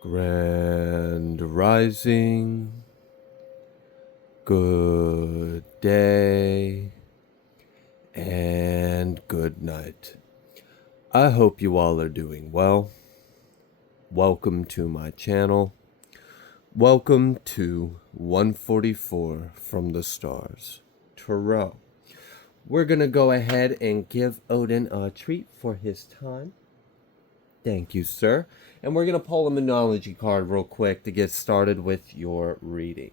Grand Rising, good day, and good night. I hope you all are doing well. Welcome to my channel. Welcome to 144 from the stars, Tarot. We're going to go ahead and give Odin a treat for his time. Thank you, sir. And we're going to pull a Monology card real quick to get started with your reading.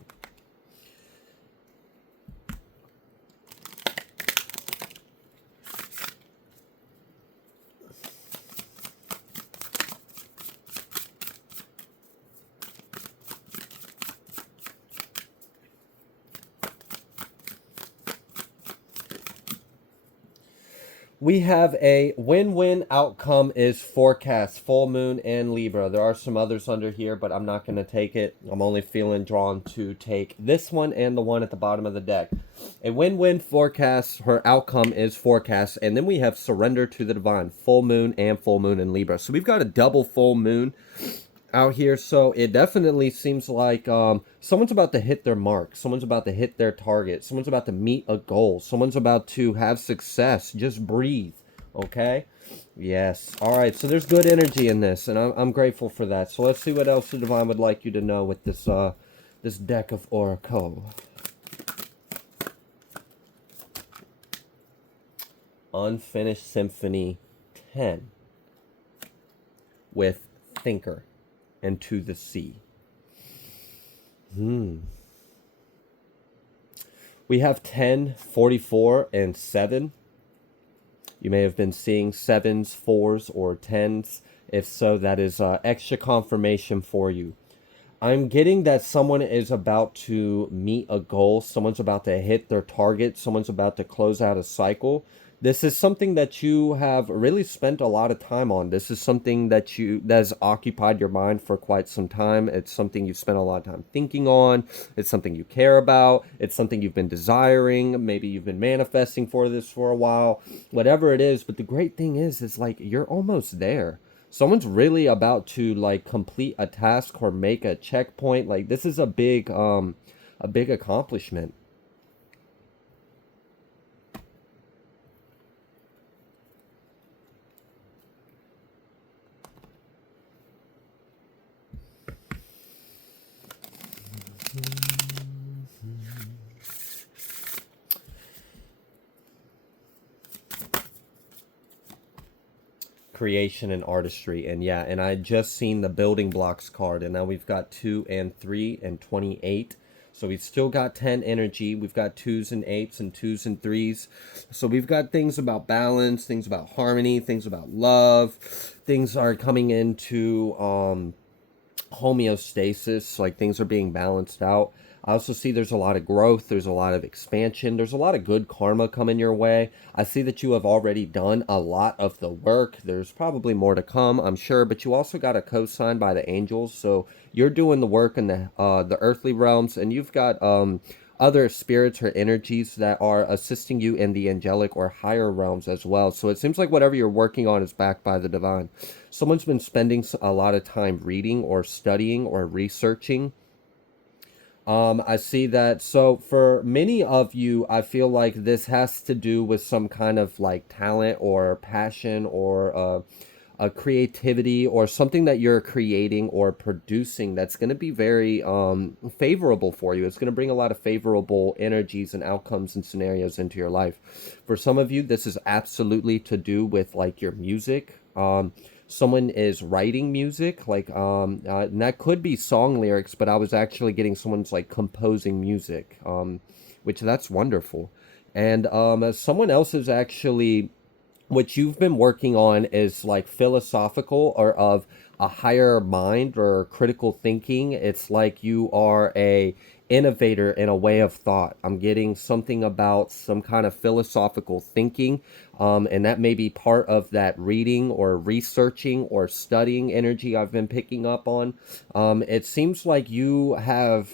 We have a win-win outcome is forecast, full moon and Libra. There are some others under here, but I'm not going to take it. I'm only feeling drawn to take this one and the one at the bottom of the deck. A win-win forecast, her outcome is forecast. And then we have surrender to the divine, full moon and Libra. So we've got a double full moon out here, so it definitely seems like someone's about to hit their mark, someone's about to hit their target, someone's about to meet a goal, someone's about to have success. Just breathe, okay? Yes. All right, so there's good energy in this, and I'm grateful for that. So let's see what else the divine would like you to know with this this deck of oracle. Unfinished Symphony 10 with Thinker and To the Sea. We have 10, 44, and 7. You may have been seeing 7s, 4s, or 10s. If so, that is extra confirmation for you. I'm getting that someone is about to meet a goal. Someone's about to hit their target. Someone's about to close out a cycle. This is something that you have really spent a lot of time on. This is something that has occupied your mind for quite some time. It's something you've spent a lot of time thinking on. It's something you care about. It's something you've been desiring. Maybe you've been manifesting for this for a while. Whatever it is. But the great thing is like you're almost there. Someone's really about to like complete a task or make a checkpoint. Like this is a big accomplishment. Creation and artistry, and yeah, and I just seen the building blocks card, and now we've got 2 and 3 and 28. So we've still got 10 energy. We've got 2s and 8s and 2s and 3s. So we've got things about balance, things about harmony, things about love. Things are coming into homeostasis, like things are being balanced out. I also see there's a lot of growth, there's a lot of expansion, there's a lot of good karma coming your way. I see that you have already done a lot of the work. There's probably more to come, I'm sure, but you also got a co-sign by the angels, so you're doing the work in the earthly realms, and you've got other spirits or energies that are assisting you in the angelic or higher realms as well. So it seems like whatever you're working on is backed by the divine. Someone's been spending a lot of time reading or studying or researching. I see that. So for many of you, I feel like this has to do with some kind of like talent or passion or a creativity or something that you're creating or producing that's going to be very favorable for you. It's going to bring a lot of favorable energies and outcomes and scenarios into your life. For some of you, this is absolutely to do with like your music. Someone is writing music, like and that could be song lyrics, but I was actually getting someone's like composing music, which that's wonderful. And someone else is actually, what you've been working on is like philosophical or of a higher mind or critical thinking. It's like you are a innovator in a way of thought. I'm getting something about some kind of philosophical thinking, and that may be part of that reading or researching or studying energy I've been picking up on. It seems like you have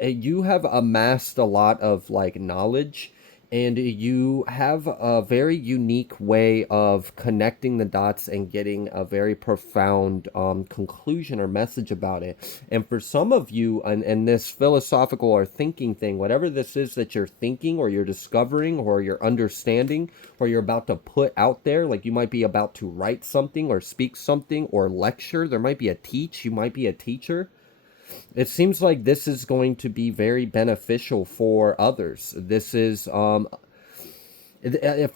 amassed a lot of like knowledge and you have a very unique way of connecting the dots and getting a very profound conclusion or message about it. And for some of you, and this philosophical or thinking thing, whatever this is that you're thinking or you're discovering or you're understanding or you're about to put out there, like you might be about to write something or speak something or lecture, there might be a teach, you might be a teacher. It seems like this is going to be very beneficial for others. This is I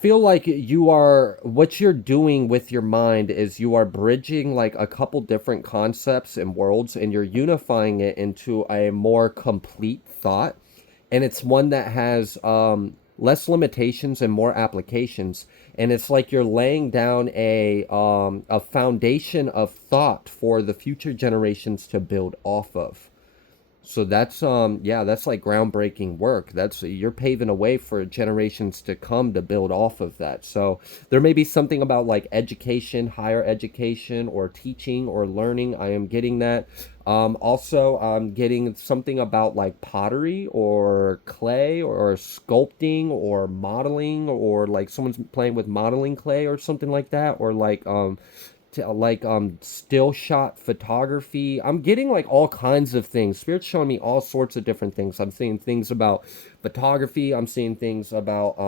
feel like you are, what you're doing with your mind is you are bridging like a couple different concepts and worlds, and you're unifying it into a more complete thought. And it's one that has less limitations and more applications. And it's like you're laying down a foundation of thought for the future generations to build off of. So that's yeah, that's like groundbreaking work. That's, you're paving a way for generations to come to build off of that. So there may be something about like education, higher education, or teaching or learning. I am getting that. Also, I'm getting something about like pottery or clay or sculpting or modeling, or like someone's playing with modeling clay or something like that, or like like still shot photography. I'm getting like all kinds of things. Spirit's showing me all sorts of different things. I'm seeing things about photography. I'm seeing things about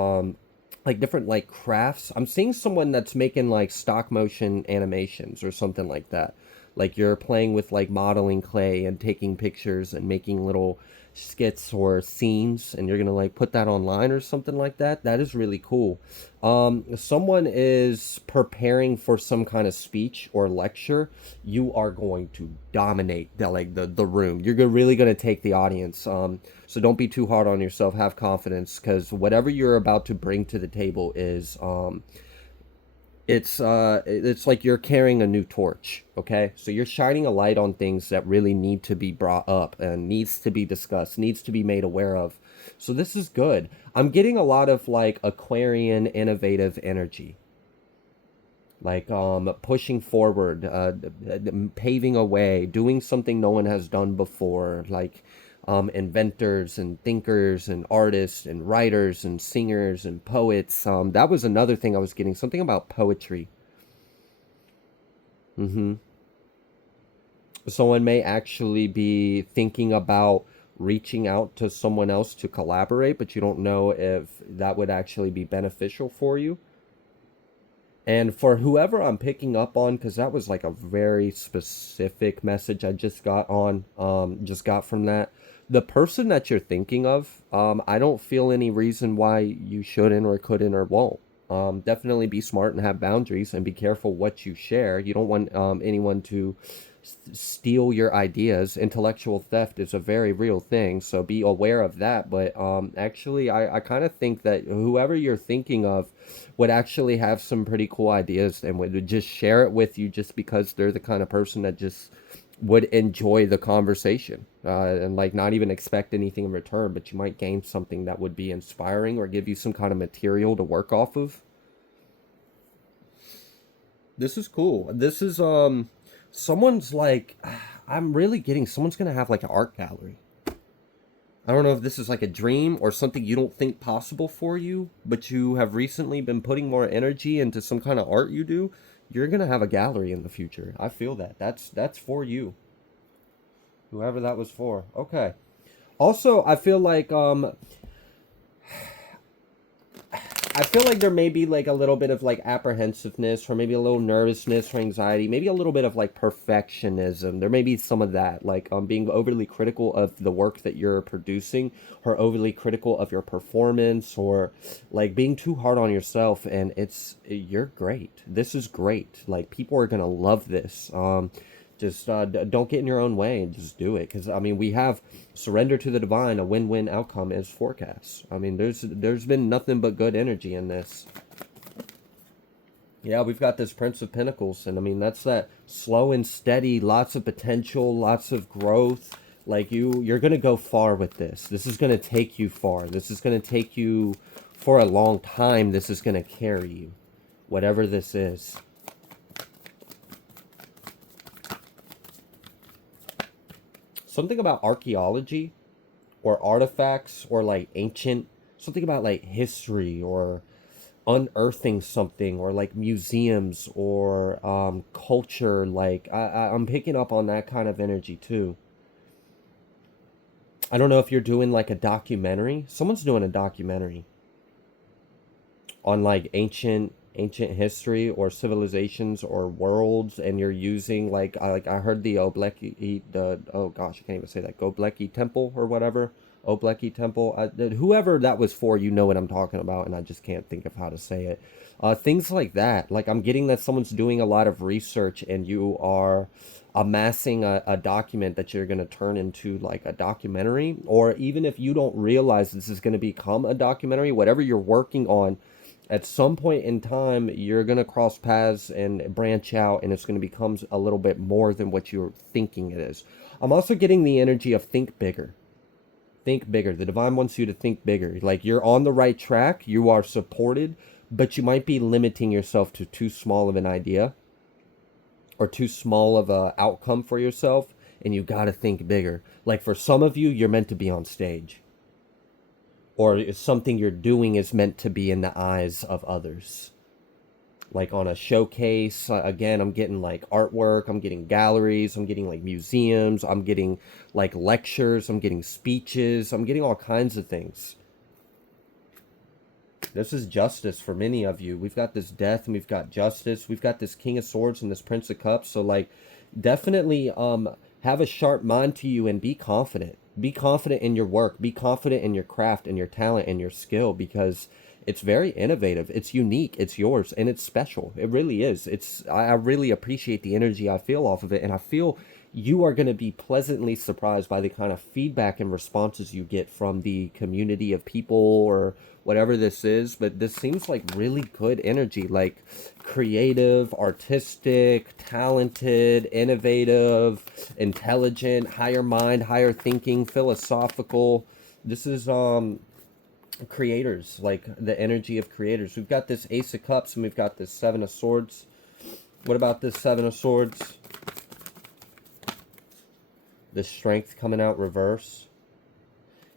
like different like crafts. I'm seeing someone that's making like stop motion animations or something like that. Like you're playing with like modeling clay and taking pictures and making little skits or scenes, and you're gonna like put that online or something like that. That is really cool. Someone is preparing for some kind of speech or lecture. You are going to dominate the room. You're really gonna take the audience. So don't be too hard on yourself. Have confidence, because whatever you're about to bring to the table is it's like you're carrying a new torch. Okay, so you're shining a light on things that really need to be brought up and needs to be discussed, needs to be made aware of. So this is good. I'm getting a lot of like Aquarian innovative energy, like pushing forward, paving a way, doing something no one has done before, like inventors and thinkers and artists and writers and singers and poets. That was another thing I was getting, something about poetry. Hmm. Someone may actually be thinking about reaching out to someone else to collaborate, but you don't know if that would actually be beneficial for you. And for whoever I'm picking up on, because that was like a very specific message I just got from that. The person that you're thinking of, I don't feel any reason why you shouldn't or couldn't or won't. Definitely be smart and have boundaries and be careful what you share. You don't want anyone to steal your ideas. Intellectual theft is a very real thing, so be aware of that. But actually, I kind of think that whoever you're thinking of would actually have some pretty cool ideas and would just share it with you just because they're the kind of person that just would enjoy the conversation, and like not even expect anything in return, but you might gain something that would be inspiring or give you some kind of material to work off of. This is cool. This is someone's like, I'm really getting someone's gonna have like an art gallery. I don't know if this is like a dream or something you don't think possible for you, but you have recently been putting more energy into some kind of art you do. You're gonna have a gallery in the future. I feel that. That's for you. Whoever that was for. Okay. Also, I feel like there may be like a little bit of like apprehensiveness or maybe a little nervousness or anxiety, maybe a little bit of like perfectionism. There may be some of that, like being overly critical of the work that you're producing, or overly critical of your performance, or like being too hard on yourself. And you're great. This is great. Like people are going to love this. Just don't get in your own way and just do it, because I mean we have surrender to the divine, a win-win outcome is forecast. I mean there's been nothing but good energy in this. Yeah, we've got this Prince of Pentacles, and I mean that's that slow and steady, lots of potential, lots of growth. Like you're gonna go far with this. This is gonna take you far. This is gonna take you for a long time. This is gonna carry you, whatever this is. Something about archaeology or artifacts or like ancient something about like history or unearthing something, or like museums or culture. Like I'm picking up on that kind of energy too. I don't know if you're doing like a documentary. Someone's doing a documentary on like ancient history or civilizations or worlds, and you're using like I heard the Obleki, the, oh gosh, I can't even say that, Göbekli temple or whatever, Obleki temple, whoever that was for, you know what I'm talking about, and I just can't think of how to say it. Things like that, like I'm getting that someone's doing a lot of research, and you are amassing a document that you're going to turn into like a documentary. Or even if you don't realize this is going to become a documentary, whatever you're working on, at some point in time you're going to cross paths and branch out, and it's going to become a little bit more than what you're thinking it is. I'm also getting the energy of think bigger. Think bigger. The divine wants you to think bigger. Like you're on the right track, you are supported, but you might be limiting yourself to too small of an idea or too small of a outcome for yourself, and you got to think bigger. Like for some of you, you're meant to be on stage, or something you're doing is meant to be in the eyes of others, like on a showcase. Again, I'm getting like artwork, I'm getting galleries, I'm getting like museums, I'm getting like lectures, I'm getting speeches, I'm getting all kinds of things. This is justice for many of you. We've got this death and we've got justice. We've got this King of Swords and this Prince of Cups. So like definitely have a sharp mind to you and be confident. Be confident in your work. Be confident in your craft and your talent and your skill, because it's very innovative. It's unique. It's yours, and it's special. It really is. I really appreciate the energy I feel off of it, and I feel you are going to be pleasantly surprised by the kind of feedback and responses you get from the community of people or whatever this is. But this seems like really good energy, like creative, artistic, talented, innovative, intelligent, higher mind, higher thinking, philosophical. This is creators, like the energy of creators. We've got this Ace of Cups and we've got this Seven of Swords. What about this Seven of Swords? The Strength coming out reverse.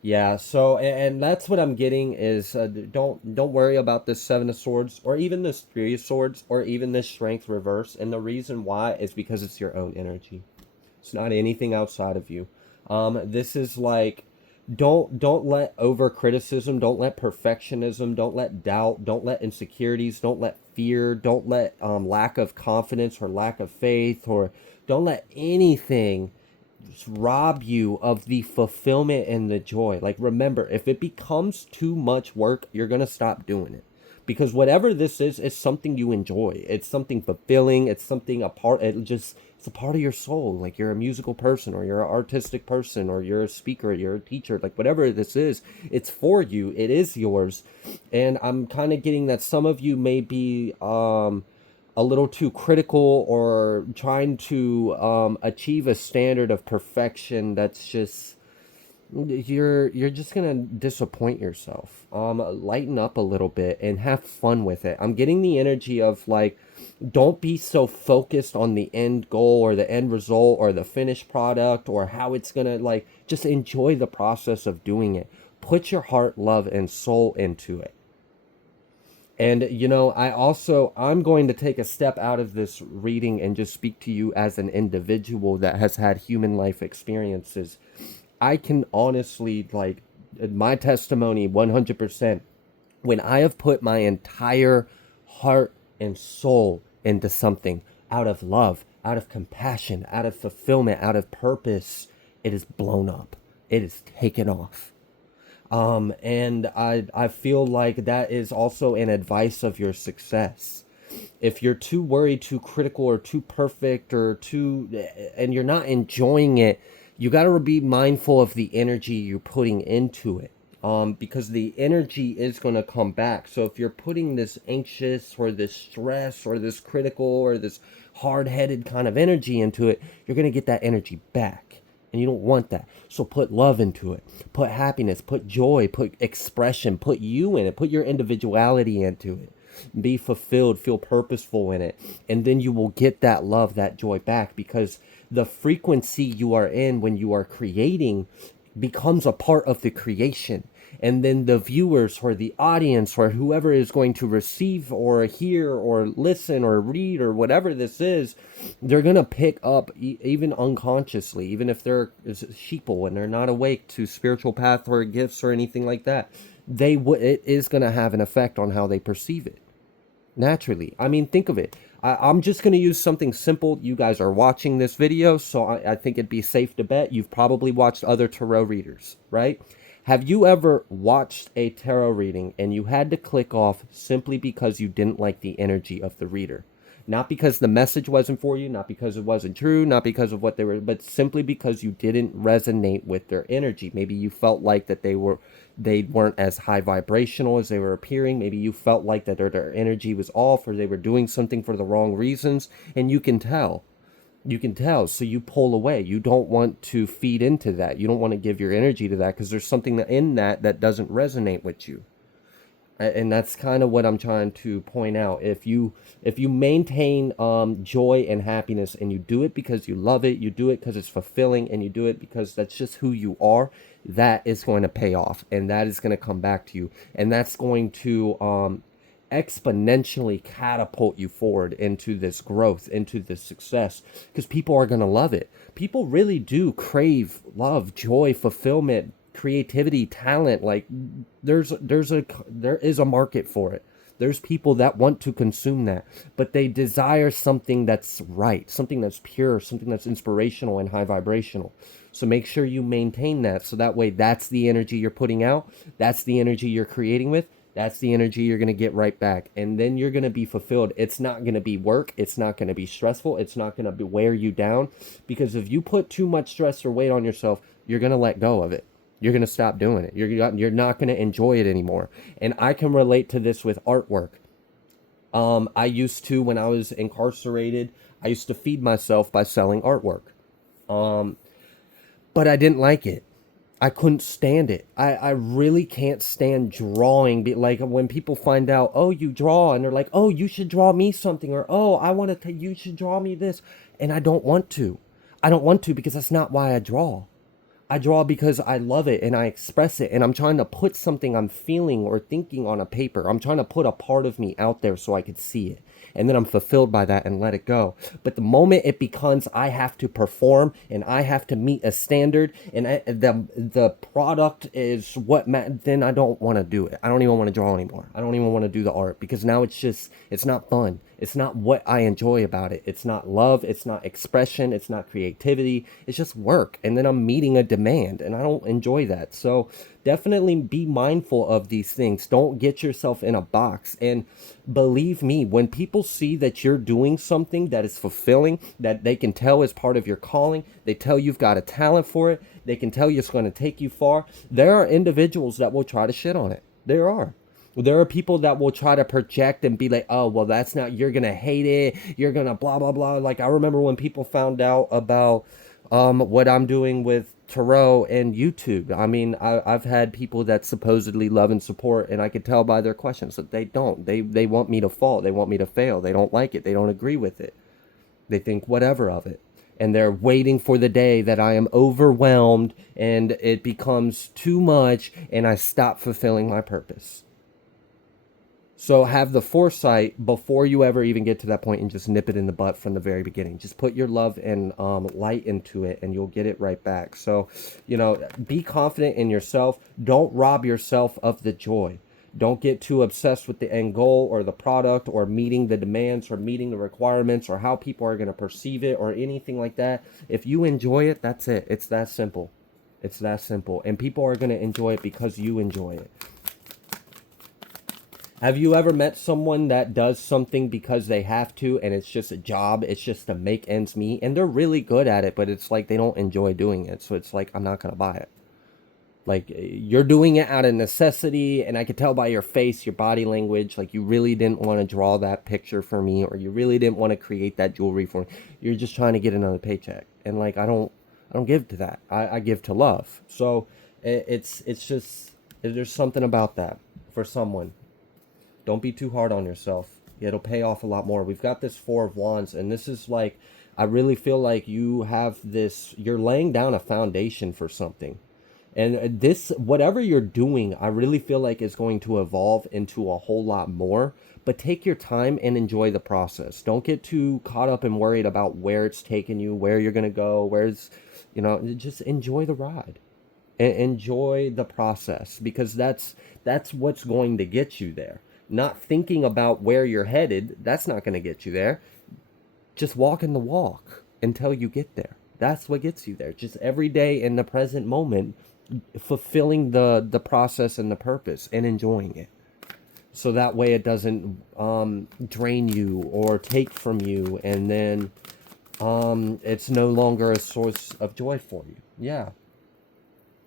Yeah, so and that's what I'm getting is don't worry about this Seven of Swords or even this Three of Swords or even this Strength reverse. And the reason why is because it's your own energy. It's not anything outside of you. This is like, don't let over criticism, don't let perfectionism, don't let doubt, don't let insecurities, don't let fear, don't let lack of confidence or lack of faith, or don't let anything rob you of the fulfillment and the joy. Like remember, if it becomes too much work, you're gonna stop doing it, because whatever this is something you enjoy. It's something fulfilling. It's something it's a part of your soul. Like you're a musical person, or you're an artistic person, or you're a speaker, you're a teacher, like whatever this is, it's for you, it is yours. And I'm kind of getting that some of you may be a little too critical, or trying to achieve a standard of perfection that's just, you're just gonna disappoint yourself. Lighten up a little bit and have fun with it. I'm getting the energy of like, don't be so focused on the end goal or the end result or the finished product or how it's gonna, like, just enjoy the process of doing it. Put your heart, love, and soul into it. And I'm going to take a step out of this reading and just speak to you as an individual that has had human life experiences. I can honestly, like, my testimony 100%, when I have put my entire heart and soul into something out of love, out of compassion, out of fulfillment, out of purpose, it is blown up. It is taken off. And I feel like that is also an advice of your success. If you're too worried, too critical, or too perfect, or and you're not enjoying it, you got to be mindful of the energy you're putting into it. Because the energy is going to come back. So if you're putting this anxious or this stress or this critical or this hard-headed kind of energy into it, you're going to get that energy back. And you don't want that. So put love into it. Put happiness, put joy, put expression, put you in it, put your individuality into it. Be fulfilled, feel purposeful in it. And then you will get that love, that joy back, because the frequency you are in when you are creating becomes a part of the creation. And then the viewers or the audience or whoever is going to receive or hear or listen or read or whatever this is, they're going to pick up even unconsciously, even if they're sheeple and they're not awake to spiritual path or gifts or anything like that. It is going to have an effect on how they perceive it naturally. I mean, think of it. I'm just going to use something simple. You guys are watching this video, so I think it'd be safe to bet you've probably watched other tarot readers, right? Have you ever watched a tarot reading and you had to click off simply because you didn't like the energy of the reader? Not because the message wasn't for you, not because it wasn't true, not because of what they were, but simply because you didn't resonate with their energy. Maybe you felt like that they weren't as high vibrational as they were appearing. Maybe you felt like that their energy was off, or they were doing something for the wrong reasons, and you can tell. You can tell, so you pull away. You don't want to feed into that. You don't want to give your energy to that because there's something in that doesn't resonate with you. And that's kind of what I'm trying to point out. If you maintain joy and happiness, and you do it because you love it, you do it because it's fulfilling, and you do it because that's just who you are, that is going to pay off, and that is going to come back to you, and that's going to exponentially catapult you forward into this growth, into this success, because people are going to love it. People really do crave love, joy, fulfillment, creativity, talent. Like there is a market for it. There's people that want to consume that, but they desire something that's right, something that's pure, something that's inspirational and high vibrational. So make sure you maintain that, so that way that's the energy you're putting out, that's the energy you're creating with, that's the energy you're going to get right back, and then you're going to be fulfilled. It's not going to be work, it's not going to be stressful, it's not going to wear you down, because if you put too much stress or weight on yourself, you're going to let go of it. You're going to stop doing it. You're not going to enjoy it anymore. And I can relate to this with artwork. I used to, when I was incarcerated, I used to feed myself by selling artwork. But I didn't like it. I couldn't stand it. I really can't stand drawing. Like when people find out, oh, you draw, and they're like, oh, you should draw me something, or oh, I want to, you should draw me this. And I don't want to. I don't want to, because that's not why I draw. I draw because I love it and I express it, and I'm trying to put something I'm feeling or thinking on a paper. I'm trying to put a part of me out there so I could see it. And then I'm fulfilled by that and let it go. But the moment it becomes I have to perform and I have to meet a standard, and the product is then I don't want to do it. I don't even want to draw anymore. I don't even want to do the art, because now it's not fun. It's not what I enjoy about it. It's not love. It's not expression. It's not creativity. It's just work. And then I'm meeting a demand, and I don't enjoy that. So definitely be mindful of these things. Don't get yourself in a box. And believe me, when people see that you're doing something that is fulfilling, that they can tell is part of your calling, they tell you've got a talent for it, they can tell you it's going to take you far, there are individuals that will try to shit on it. There are. There are people that will try to project and be like, oh, well, that's not, you're going to hate it, you're going to blah, blah, blah. Like, I remember when people found out about what I'm doing with tarot and YouTube. I mean, I've had people that supposedly love and support, and I could tell by their questions that they don't. They want me to fall. They want me to fail. They don't like it. They don't agree with it. They think whatever of it. And they're waiting for the day that I am overwhelmed and it becomes too much and I stop fulfilling my purpose. So have the foresight before you ever even get to that point, and just nip it in the butt from the very beginning. Just put your love and light into it, and you'll get it right back. So, be confident in yourself. Don't rob yourself of the joy. Don't get too obsessed with the end goal or the product or meeting the demands or meeting the requirements or how people are going to perceive it or anything like that. If you enjoy it, that's it. It's that simple. It's that simple. And people are going to enjoy it because you enjoy it. Have you ever met someone that does something because they have to, and it's just a job, it's just to make ends meet, and they're really good at it, but it's like they don't enjoy doing it, so it's like, I'm not going to buy it. Like, you're doing it out of necessity, and I could tell by your face, your body language, like you really didn't want to draw that picture for me, or you really didn't want to create that jewelry for me. You're just trying to get another paycheck, and like, I don't give to that. I give to love. So it's just, there's something about that for someone. Don't be too hard on yourself. It'll pay off a lot more. We've got this Four of Wands, and this is like, I really feel like you have this, you're laying down a foundation for something. And this, whatever you're doing, I really feel like is going to evolve into a whole lot more. But take your time and enjoy the process. Don't get too caught up and worried about where it's taking you, where you're going to go, just enjoy the ride and enjoy the process, because that's what's going to get you there. Not thinking about where you're headed, that's not going to get you there. Just walking the walk until you get there. That's what gets you there. Just every day in the present moment, fulfilling the process and the purpose and enjoying it. So that way it doesn't drain you or take from you, and then it's no longer a source of joy for you. Yeah.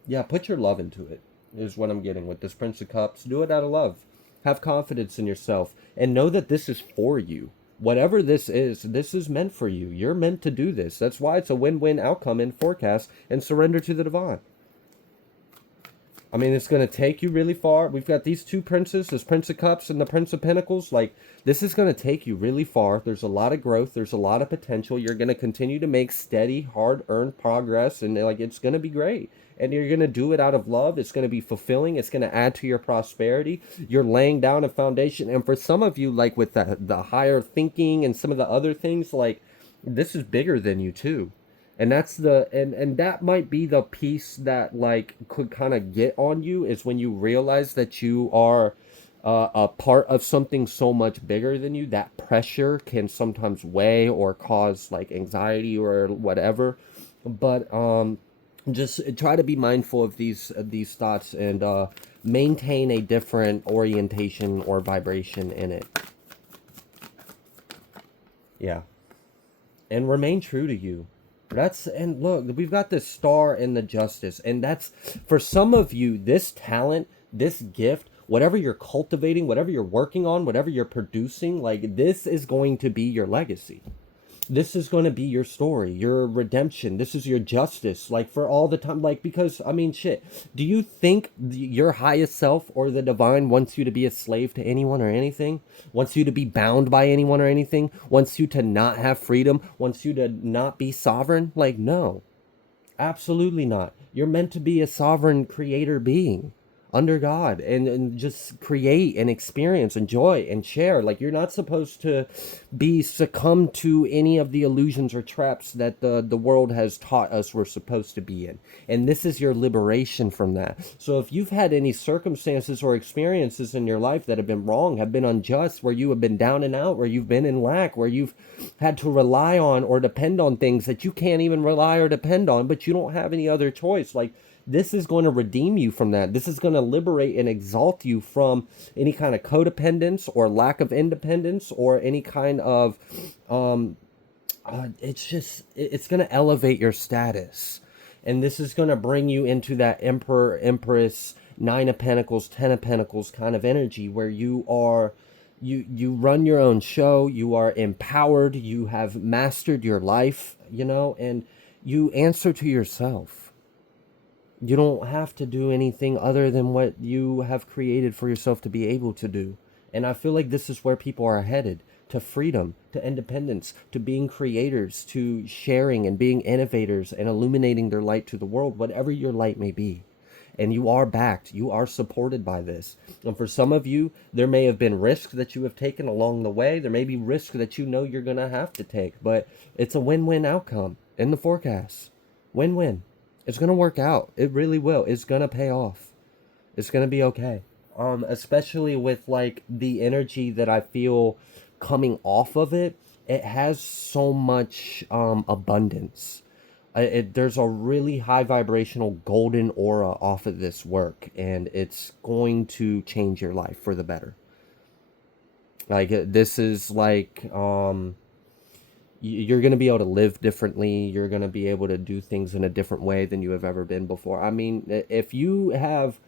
Yeah, put your love into it, is what I'm getting with this Prince of Cups. Do it out of love. Have confidence in yourself and know that this is for you. Whatever this is meant for you. You're meant to do this. That's why it's a win-win outcome in forecast, and surrender to the divine. I mean, it's going to take you really far. We've got these two princes, this Prince of Cups and the Prince of Pentacles. Like, this is going to take you really far. There's a lot of growth. There's a lot of potential. You're going to continue to make steady, hard-earned progress, and like, it's going to be great. And you're going to do it out of love. It's going to be fulfilling. It's going to add to your prosperity. You're laying down a foundation. And for some of you, like with the higher thinking and some of the other things, like, this is bigger than you too. And that's and that might be the piece that like could kind of get on you, is when you realize that you are a part of something so much bigger than you. That pressure can sometimes weigh or cause like anxiety or whatever. But just try to be mindful of these thoughts, and maintain a different orientation or vibration in it. Yeah. And remain true to you. And look, we've got this star and the justice, and that's, for some of you, this talent, this gift, whatever you're cultivating, whatever you're working on, whatever you're producing, like, this is going to be your legacy. This is going to be your story, your redemption. This is your justice, like, for all the time. Like, because, I mean, shit, do you think your highest self or the divine wants you to be a slave to anyone or anything? Wants you to be bound by anyone or anything? Wants you to not have freedom? Wants you to not be sovereign? Like, no, absolutely not. You're meant to be a sovereign creator being under God, and just create and experience, enjoy and share. Like, you're not supposed to be succumb to any of the illusions or traps that the world has taught us we're supposed to be in. And this is your liberation from that. So if you've had any circumstances or experiences in your life that have been wrong, have been unjust, where you have been down and out, where you've been in lack, where you've had to rely on or depend on things that you can't even rely or depend on, but you don't have any other choice, like, this is going to redeem you from that. This is going to liberate and exalt you from any kind of codependence or lack of independence or any kind of, it's going to elevate your status. And this is going to bring you into that Emperor, Empress, Nine of Pentacles, Ten of Pentacles kind of energy, where you are, you run your own show, you are empowered, you have mastered your life, and you answer to yourself. You don't have to do anything other than what you have created for yourself to be able to do. And I feel like this is where people are headed, to freedom, to independence, to being creators, to sharing and being innovators and illuminating their light to the world, whatever your light may be. And you are backed, you are supported by this. And for some of you, there may have been risks that you have taken along the way. There may be risks that you know you're going to have to take, but it's a win-win outcome in the forecast. Win-win. It's going to work out. It really will. It's going to pay off. It's going to be okay. Especially with like the energy that I feel coming off of it. It has so much abundance. There's a really high vibrational golden aura off of this work, and it's going to change your life for the better. Like, this is like, you're going to be able to live differently. You're going to be able to do things in a different way than you have ever been before. I mean, if you have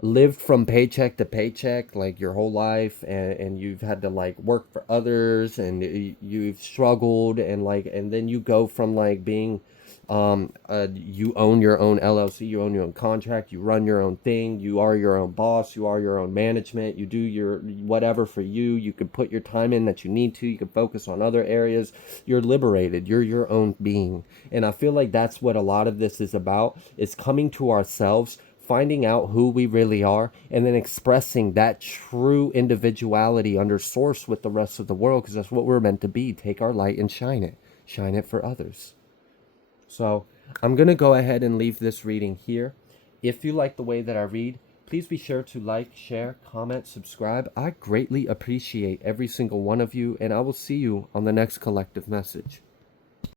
lived from paycheck to paycheck like your whole life, and you've had to like work for others, and you've struggled, and then you go from like being You own your own LLC, you own your own contract, you run your own thing, you are your own boss, you are your own management, you do your whatever for you. You can put your time in that you need to, you can focus on other areas. You're liberated, you're your own being. And I feel like that's what a lot of this is about, is coming to ourselves, finding out who we really are, and then expressing that true individuality under source with the rest of the world, because that's what we're meant to be. Take our light and shine it for others. So I'm going to go ahead and leave this reading here. If you like the way that I read, please be sure to like, share, comment, subscribe. I greatly appreciate every single one of you, and I will see you on the next collective message.